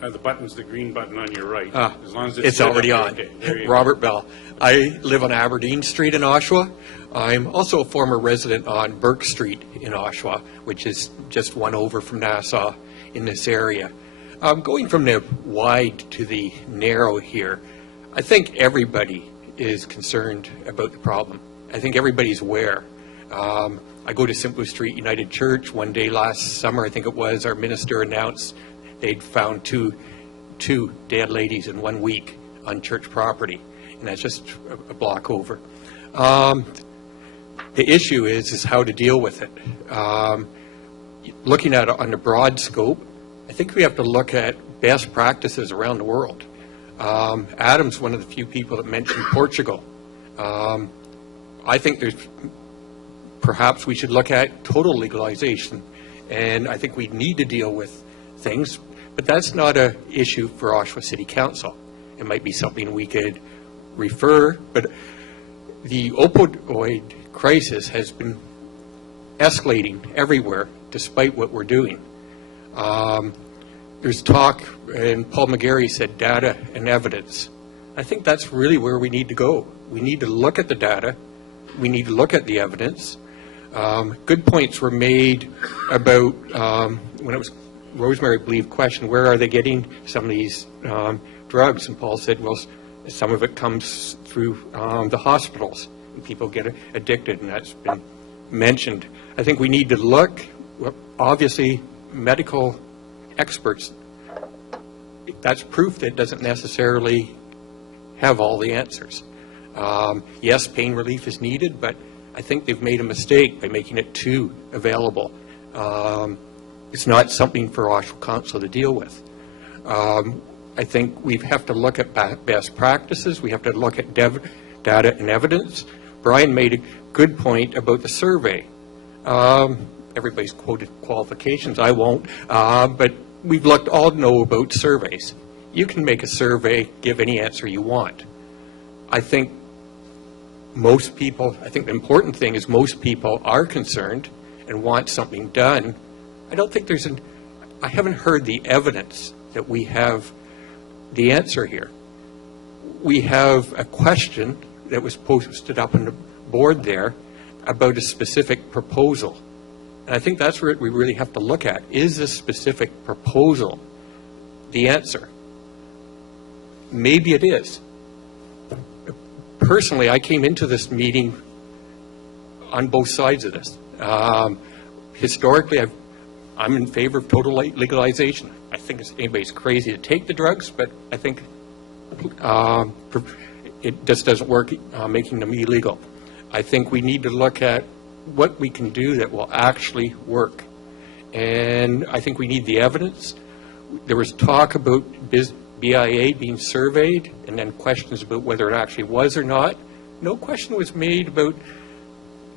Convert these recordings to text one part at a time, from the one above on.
The button's the green button on your right. As long as it's already on. Okay. Robert Bell. I live on Aberdeen Street in Oshawa. I'm also a former resident on Burke Street in Oshawa, which is just one over from Nassau in this area. Going from the wide to the narrow here, I think everybody is concerned about the problem. I think everybody's aware. I go to Simcoe Street United Church. One day last summer, I think it was, our minister announced they'd found two dead ladies in 1 week on church property, and that's just a block over. The issue is how to deal with it. Looking at it on a broad scope, I think we have to look at best practices around the world. Adam's one of the few people that mentioned Portugal. I think perhaps we should look at total legalization, and I think we need to deal with things, but that's not an issue for Oshawa City Council. It might be something we could refer, but the opioid crisis has been escalating everywhere despite what we're doing. There's talk, and Paul McGary said data and evidence. I think that's really where we need to go. We need to look at the data. We need to look at the evidence. Good points were made about when it was Rosemary, I believe, questioned where are they getting some of these drugs, and Paul said, well, some of it comes through the hospitals, and people get addicted, and that's been mentioned. I think we need to look, obviously, medical experts, that's proof that doesn't necessarily have all the answers. Yes, pain relief is needed, but I think they've made a mistake by making it too available. It's not something for Oshawa Council to deal with. I think we have to look at best practices. We have to look at data and evidence. Brian made a good point about the survey. Everybody's quoted qualifications. I won't. But we've all know about surveys. You can make a survey, give any answer you want. I think most people, I think the important thing is most people are concerned and want something done. I don't think I haven't heard the evidence that we have the answer here. We have a question that was posted up on the board there about a specific proposal. And I think that's where we really have to look at. Is this specific proposal the answer? Maybe it is. Personally, I came into this meeting on both sides of this. Historically, I'm in favor of total legalization. I think anybody's crazy to take the drugs, but I think it just doesn't work making them illegal. I think we need to look at what we can do that will actually work. And I think we need the evidence. There was talk about BIA being surveyed and then questions about whether it actually was or not. No question was made about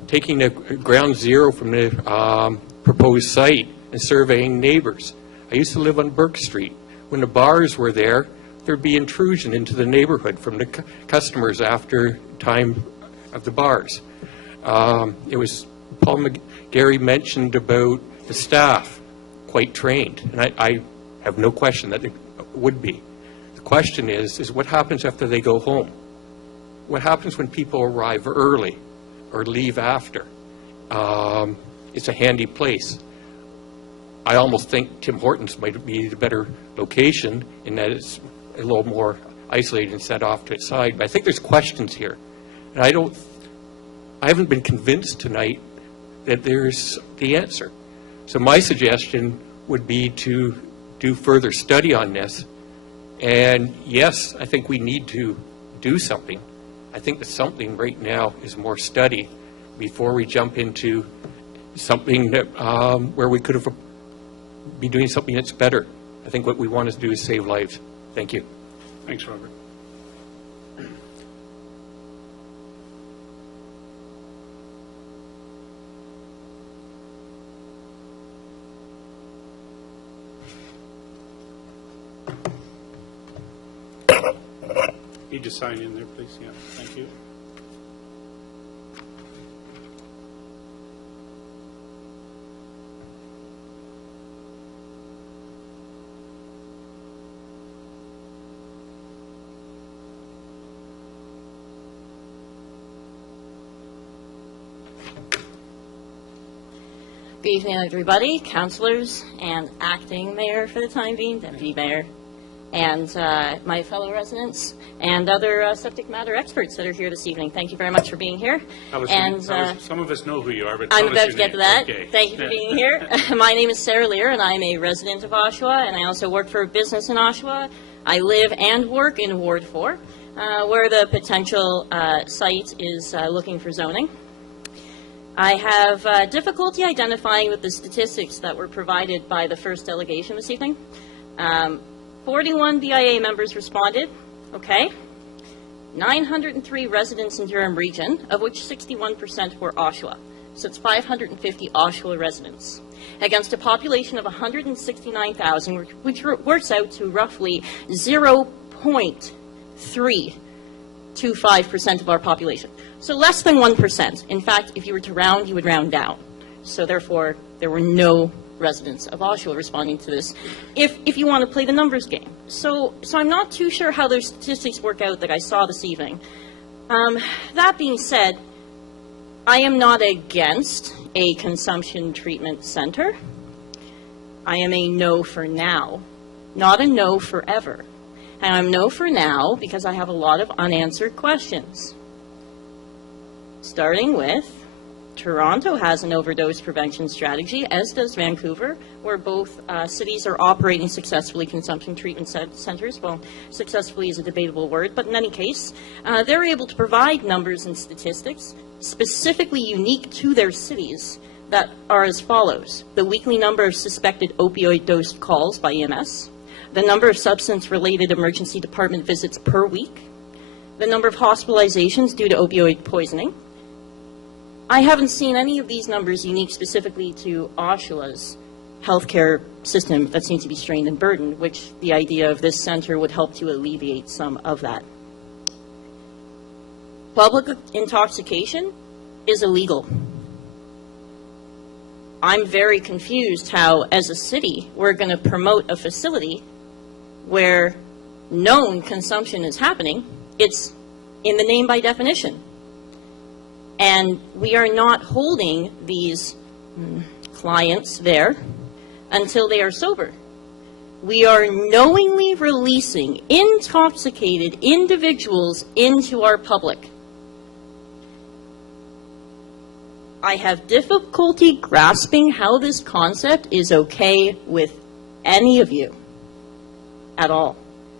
taking a ground zero from the proposed site and surveying neighbors. I used to live on Burke Street. When the bars were there, there'd be intrusion into the neighborhood from the customers after time of the bars. It was Paul McGary mentioned about the staff quite trained, and I have no question that it would be. The question is what happens after they go home? What happens when people arrive early or leave after? It's a handy place. I almost think Tim Hortons might be the better location in that it's a little more isolated and set off to its side. But I think there's questions here. And I haven't been convinced tonight that there's the answer. So my suggestion would be to do further study on this. And yes, I think we need to do something. I think that something right now is more study before we jump into something that where we could have be doing something that's better. I think what we want to do is save lives. Thank you. Thanks, Robert. Need to sign in there, please. Yeah, thank you. Good evening, everybody, councillors and acting mayor for the time being, deputy mayor, and my fellow residents and other subject matter experts that are here this evening. Thank you very much for being here. Some of us know who you are, but I'm tell us about your to get to name. that. Okay. Thank you for being here. My name is Sarah Leer, and I'm a resident of Oshawa, and I also work for a business in Oshawa. I live and work in Ward 4, where the potential site is looking for zoning. I have difficulty identifying with the statistics that were provided by the first delegation this evening. 41 BIA members responded, okay. 903 residents in Durham region, of which 61% were Oshawa. So it's 550 Oshawa residents, against a population of 169,000, which works out to roughly 0.325% of our population. So less than 1%. In fact, if you were to round, you would round down. So therefore, there were no residents of Oshawa responding to this, if you want to play the numbers game. So I'm not too sure how those statistics work out that I saw this evening. That being said, I am not against a consumption treatment center. I am a no for now, not a no forever. And I'm no for now because I have a lot of unanswered questions. Starting with, Toronto has an overdose prevention strategy, as does Vancouver, where both cities are operating successfully consumption treatment centers. Well, successfully is a debatable word, but in any case, they're able to provide numbers and statistics specifically unique to their cities that are as follows: the weekly number of suspected opioid dose calls by EMS, the number of substance-related emergency department visits per week, the number of hospitalizations due to opioid poisoning. I haven't seen any of these numbers unique specifically to Oshawa's healthcare system that seems to be strained and burdened, which the idea of this center would help to alleviate some of that. Public intoxication is illegal. I'm very confused how, as a city, we're going to promote a facility where known consumption is happening. It's in the name by definition. And we are not holding these clients there until they are sober. We are knowingly releasing intoxicated individuals into our public. I have difficulty grasping how this concept is okay with any of you at all.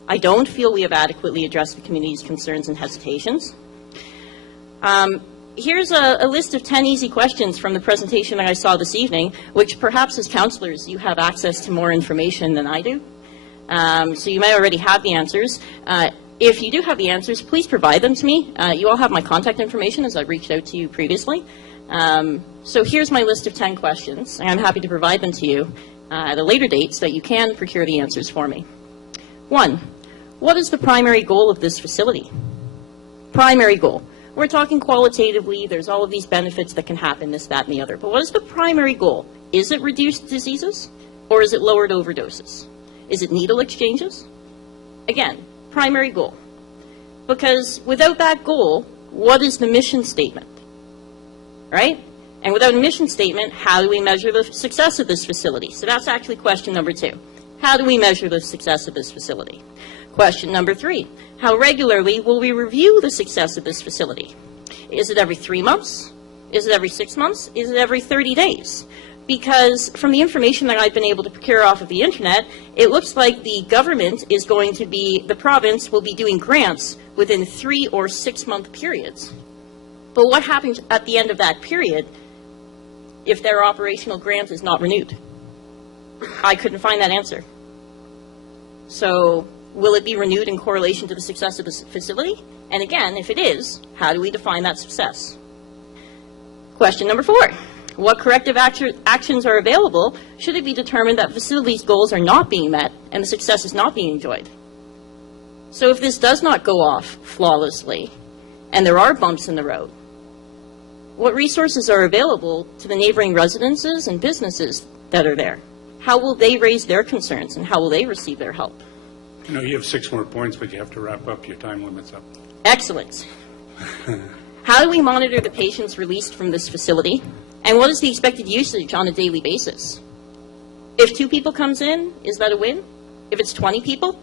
I don't feel we have adequately addressed the community's concerns and hesitations. Here's a list of 10 easy questions from the presentation that I saw this evening, which perhaps as councillors you have access to more information than I do. So you may already have the answers. If you do have the answers, please provide them to me. You all have my contact information as I reached out to you previously. So here's my list of 10 questions, and I'm happy to provide them to you at a later date so that you can procure the answers for me. 1, what is the primary goal of this facility? Primary goal. We're talking qualitatively, there's all of these benefits that can happen, this, that, and the other. But what is the primary goal? Is it reduced diseases, or is it lowered overdoses? Is it needle exchanges? Again, primary goal. Because without that goal, what is the mission statement? Right? And without a mission statement, how do we measure the success of this facility? So that's actually question number 2. How do we measure the success of this facility? Question number 3, how regularly will we review the success of this facility? Is it every 3 months? Is it every 6 months? Is it every 30 days? Because from the information that I've been able to procure off of the internet, it looks like the government is going to be, the province will be doing grants within 3 or 6 month periods. But what happens at the end of that period if their operational grant is not renewed? I couldn't find that answer. So will it be renewed in correlation to the success of this facility? And again, if it is, how do we define that success? Question number 4. What corrective actions are available should it be determined that facilities goals are not being met and the success is not being enjoyed? So if this does not go off flawlessly, and there are bumps in the road, what resources are available to the neighboring residences and businesses that are there? How will they raise their concerns, and how will they receive their help? You know, you have 6 more points, but you have to wrap up. Your time limit's up. Excellent. How do we monitor the patients released from this facility? And what is the expected usage on a daily basis? If 2 people comes in, is that a win? If it's 20 people?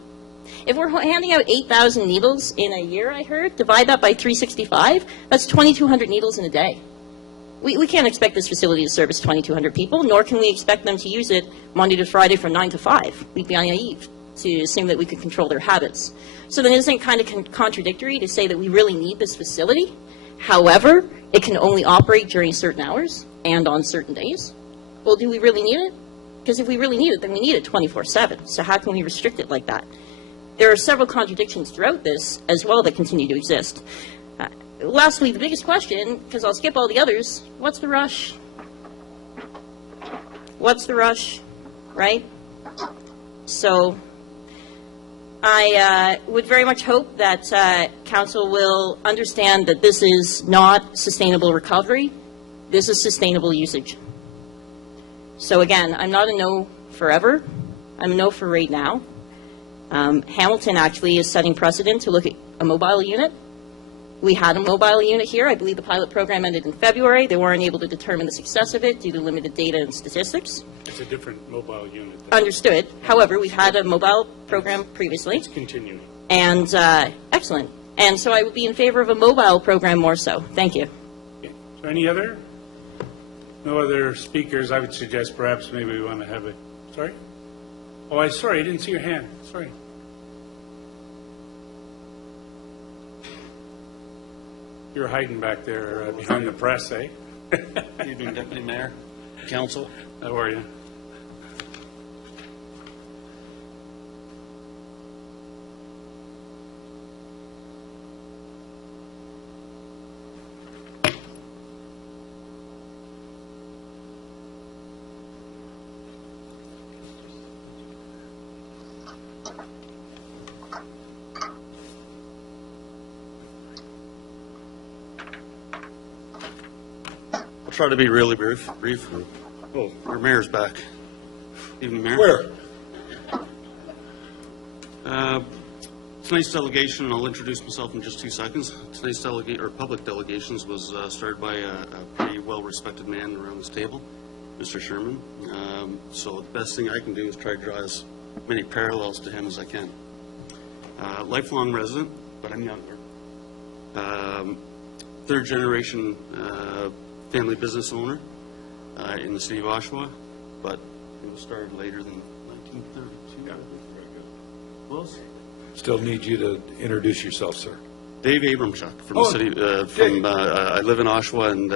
If we're handing out 8,000 needles in a year, I heard, divide that by 365, that's 2,200 needles in a day. We can't expect this facility to service 2,200 people, nor can we expect them to use it Monday to Friday from 9 to 5. We'd be naive to assume that we could control their habits. So then isn't it kind of contradictory to say that we really need this facility? However, it can only operate during certain hours and on certain days. Well, do we really need it? Because if we really need it, then we need it 24/7. So how can we restrict it like that? There are several contradictions throughout this as well that continue to exist. Lastly, the biggest question, because I'll skip all the others, what's the rush? What's the rush, right? So I would very much hope that Council will understand that this is not sustainable recovery. This is sustainable usage. So again, I'm not a no forever. I'm a no for right now. Hamilton actually is setting precedent to look at a mobile unit. We had a mobile unit here. I believe the pilot program ended in February. They weren't able to determine the success of it due to limited data and statistics. It's a different mobile unit. Understood. However, we've had a mobile program previously. It's continuing. And excellent. And so I would be in favor of a mobile program more so. Thank you. Okay. So any other? No other speakers? I would suggest perhaps maybe we want to have a, sorry? Oh, sorry, I didn't see your hand. Sorry. You're hiding back there behind the press, eh? Good evening, Deputy Mayor, Council. How are you? I'll try to be really brief. Oh, our mayor's back. Evening, Mayor. Where? Tonight's delegation, and I'll introduce myself in just 2 seconds. Tonight's public delegations was started by a pretty well-respected man around this table, Mr. Sherman. So the best thing I can do is try to draw as many parallels to him as I can. Lifelong resident, but I'm younger. 3rd generation family business owner in the city of Oshawa, but it was started later than 1932. Close? Still need you to introduce yourself, sir. Dave Abramchuk from the city. I live in Oshawa and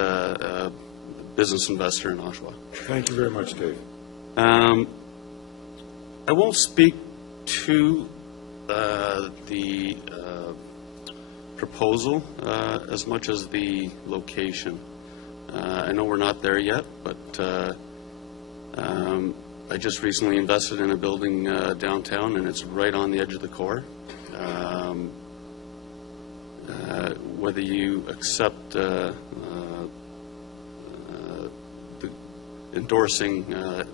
business investor in Oshawa. Thank you very much, Dave. I won't speak to the proposal as much as the location. I know we're not there yet, but I just recently invested in a building downtown, and it's right on the edge of the core. Whether you accept endorsing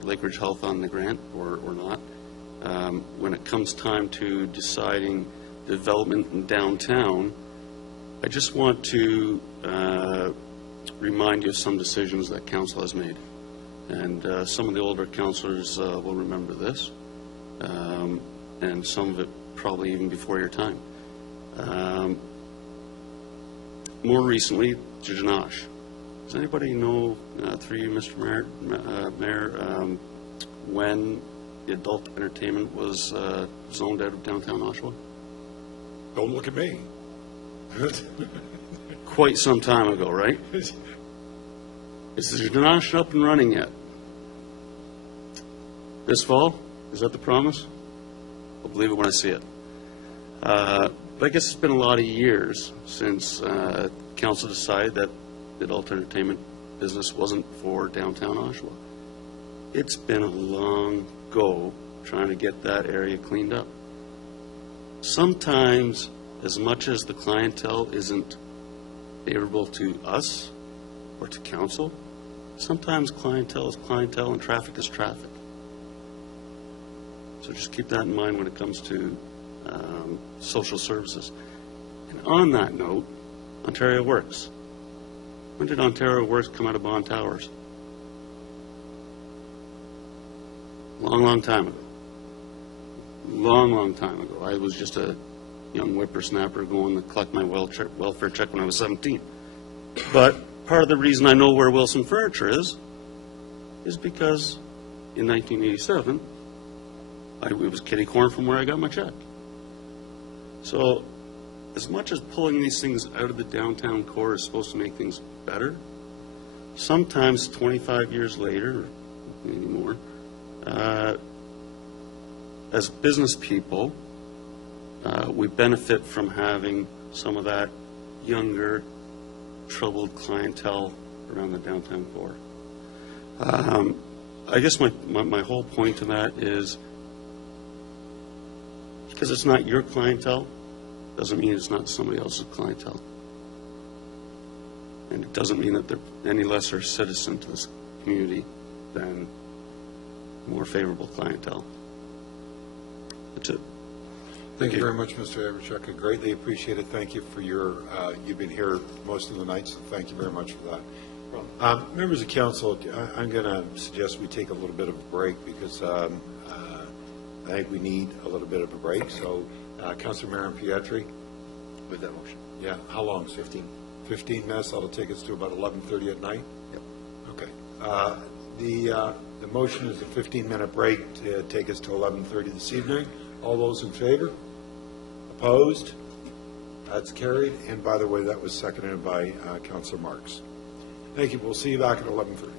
Lakeridge Health on the grant or not, when it comes time to deciding development in downtown, I just want to remind you of some decisions that council has made. And some of the older councillors will remember this, and some of it probably even before your time. More recently, Jajanash. Does anybody know, through you, Mr. Mayor, when the adult entertainment was zoned out of downtown Oshawa? Don't look at me. Quite some time ago, right? Is the Jajanash up and running yet? This fall? Is that the promise? I'll believe it when I see it. But I guess it's been a lot of years since council decided that the adult entertainment business wasn't for downtown Oshawa. It's been a long go trying to get that area cleaned up. sometimes, as much as the clientele isn't favorable to us or to council, sometimes clientele is clientele and traffic is traffic. So just keep that in mind when it comes to social services. And on that note, Ontario Works. When did Ontario Works come out of Bond Towers? Long time ago. Long time ago. I was just a young whippersnapper going to collect my welfare check when I was 17. But part of the reason I know where Wilson Furniture is because in 1987, it was kitty corn from where I got my check. So as much as pulling these things out of the downtown core is supposed to make things better, sometimes 25 years later, maybe more, as business people, we benefit from having some of that younger, troubled clientele around the downtown core. I guess my whole point to that is, because it's not your clientele, doesn't mean it's not somebody else's clientele. And it doesn't mean that they're any lesser citizen to this community than more favorable clientele. That's it. Thank you very much, Mr. Everchuk. I greatly appreciate it. Thank you for your, you've been here most of the night, so thank you very much for that. Members of council, I'm going to suggest we take a little bit of a break because I think we need a little bit of a break. So, Councilor Marin Pietri. With that motion. Yeah, how long, sir? 15 minutes. That'll take us to about 11:30 at night? Yep. Okay. The motion is a 15-minute break to take us to 11:30 this evening. All those in favor? Opposed? That's carried. And by the way, that was seconded by Councilor Marks. Thank you. We'll see you back at 11:30.